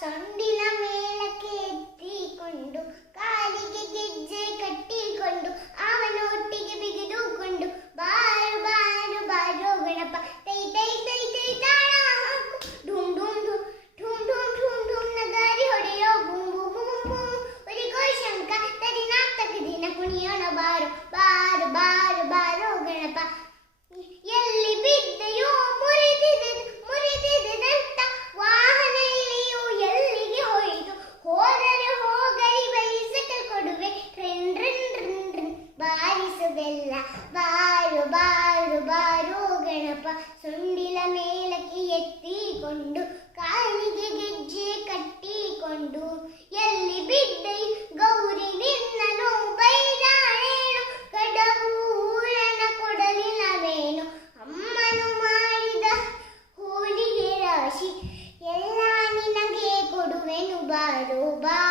ಸಣ್ಣ ಕೆಲಸವೆಲ್ಲ ಬಾರು ಬಾರು ಬಾರು ಗಣಪ ಸುಂಡಿಲ ಮೇಲಕ್ಕೆ ಎತ್ತಿಕೊಂಡು ಕಾಲಿಗೆ ಗೆಜ್ಜೆ ಕಟ್ಟಿಕೊಂಡು ಎಲ್ಲಿ ಬಿದ್ದೆ ಗೌರಿ ನಿನ್ನನು ಬೈದಾಳೇನು ಕಡವು ಕೊಡಲಿಲ್ಲವೇನು ಅಮ್ಮನು ಮಾಡಿದ ಹೋಳಿಗೆ ರಾಶಿ ಎಲ್ಲ ನಿನಗೆ ಕೊಡುವೆನು ಬಾರು ಬಾ